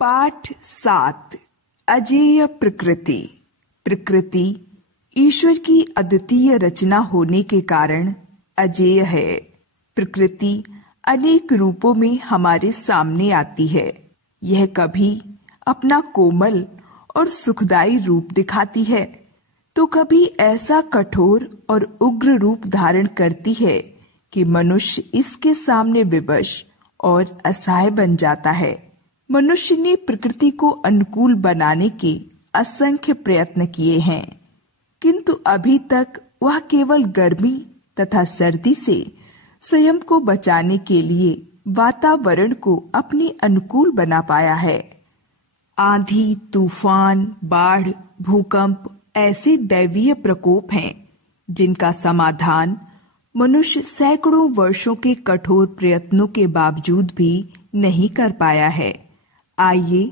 पाठ 7 अजेय प्रकृति। प्रकृति ईश्वर की अद्वितीय रचना होने के कारण अजेय है। प्रकृति अनेक रूपों में हमारे सामने आती है। यह कभी अपना कोमल और सुखदायी रूप दिखाती है तो कभी ऐसा कठोर और उग्र रूप धारण करती है कि मनुष्य इसके सामने विवश और असहाय बन जाता है। मनुष्य ने प्रकृति को अनुकूल बनाने के असंख्य प्रयत्न किए हैं, किंतु अभी तक वह केवल गर्मी तथा सर्दी से स्वयं को बचाने के लिए वातावरण को अपने अनुकूल बना पाया है। आंधी, तूफान, बाढ़, भूकंप ऐसे दैवीय प्रकोप हैं जिनका समाधान मनुष्य सैकड़ों वर्षों के कठोर प्रयत्नों के बावजूद भी नहीं कर पाया है। आइए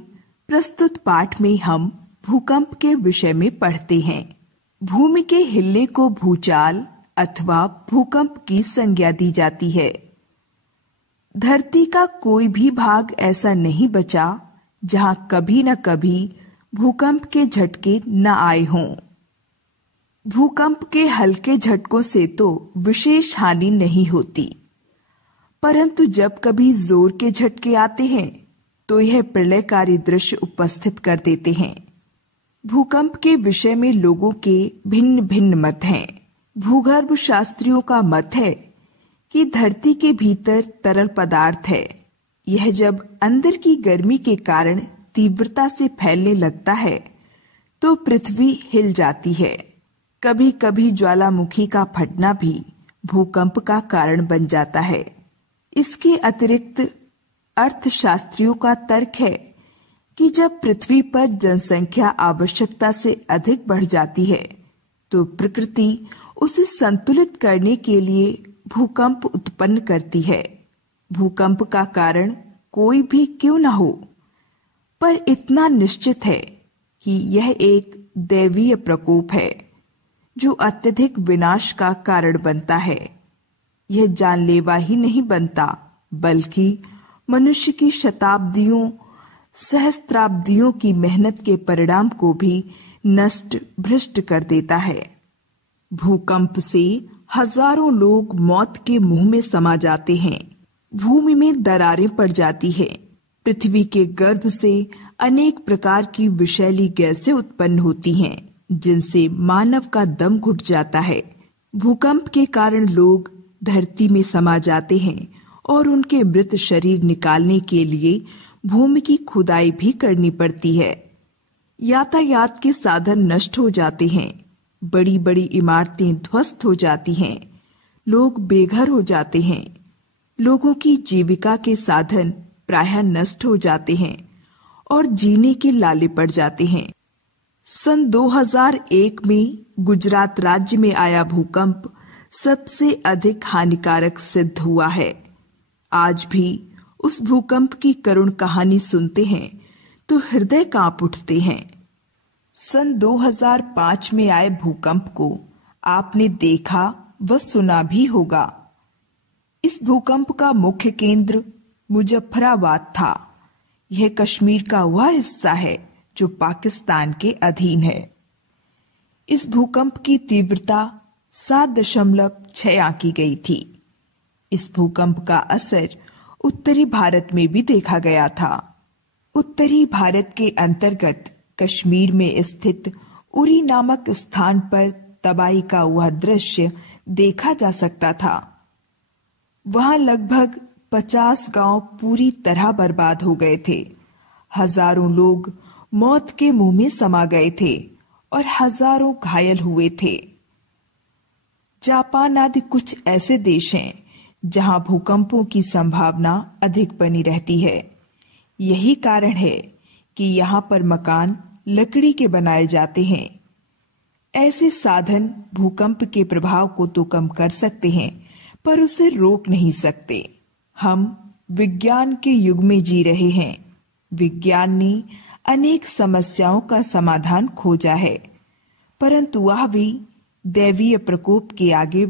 प्रस्तुत पाठ में हम भूकंप के विषय में पढ़ते हैं। भूमि के हिलने को भूचाल अथवा भूकंप की संज्ञा दी जाती है। धरती का कोई भी भाग ऐसा नहीं बचा जहां कभी न कभी भूकंप के झटके न आए हों। भूकंप के हल्के झटकों से तो विशेष हानि नहीं होती, परंतु जब कभी जोर के झटके आते हैं तो यह प्रलयकारी दृश्य उपस्थित कर देते हैं। भूकंप के विषय में लोगों के भिन्न भिन्न मत हैं। भूगर्भ शास्त्रियों का मत है कि धरती के भीतर तरल पदार्थ है। यह जब अंदर की गर्मी के कारण तीव्रता से फैलने लगता है तो पृथ्वी हिल जाती है। कभी कभी ज्वालामुखी का फटना भी भूकंप का कारण बन जाता है। इसके अतिरिक्त अर्थशास्त्रियों का तर्क है कि जब पृथ्वी पर जनसंख्या आवश्यकता से अधिक बढ़ जाती है तो प्रकृति उसे संतुलित करने के लिए भूकंप उत्पन्न करती है। भूकंप का कारण कोई भी क्यों न हो, पर इतना निश्चित है कि यह एक दैवीय प्रकोप है जो अत्यधिक विनाश का कारण बनता है। यह जानलेवा ही नहीं बनता, बल्कि मनुष्य की शताब्दियों सहस्त्राब्दियों की मेहनत के परिणाम को भी नष्ट भ्रष्ट कर देता है। भूकंप से हजारों लोग मौत के मुंह में समा जाते हैं। भूमि में दरारें पड़ जाती हैं। पृथ्वी के गर्भ से अनेक प्रकार की विषैली गैसें उत्पन्न होती हैं, जिनसे मानव का दम घुट जाता है। भूकंप के कारण लोग धरती में समा जाते हैं और उनके मृत शरीर निकालने के लिए भूमि की खुदाई भी करनी पड़ती है। यातायात के साधन नष्ट हो जाते हैं। बड़ी बड़ी इमारतें ध्वस्त हो जाती हैं। लोग बेघर हो जाते हैं। लोगों की जीविका के साधन प्रायः नष्ट हो जाते हैं और जीने के लाले पड़ जाते हैं। सन 2001 में गुजरात राज्य में आया भूकंप सबसे अधिक हानिकारक सिद्ध हुआ है। आज भी उस भूकंप की करुण कहानी सुनते हैं तो हृदय कांप उठते हैं। सन 2005 में आए भूकंप को आपने देखा व सुना भी होगा। इस भूकंप का मुख्य केंद्र मुजफ्फराबाद था। यह कश्मीर का वह हिस्सा है जो पाकिस्तान के अधीन है। इस भूकंप की तीव्रता 7.6 आंकी गई थी। इस भूकंप का असर उत्तरी भारत में भी देखा गया था। उत्तरी भारत के अंतर्गत कश्मीर में स्थित उरी नामक स्थान पर तबाही का वह दृश्य देखा जा सकता था। वहां लगभग 50 गांव पूरी तरह बर्बाद हो गए थे। हजारों लोग मौत के मुंह में समा गए थे और हजारों घायल हुए थे। जापान आदि कुछ ऐसे देश हैं जहां भूकंपों की संभावना अधिक बनी रहती है। यही कारण है कि यहाँ पर मकान लकड़ी के बनाए जाते हैं। ऐसे साधन भूकंप के प्रभाव को तो कम कर सकते हैं, पर उसे रोक नहीं सकते। हम विज्ञान के युग में जी रहे हैं। विज्ञान ने अनेक समस्याओं का समाधान खोजा है, परंतु वह भी दैवीय प्रकोप के आगे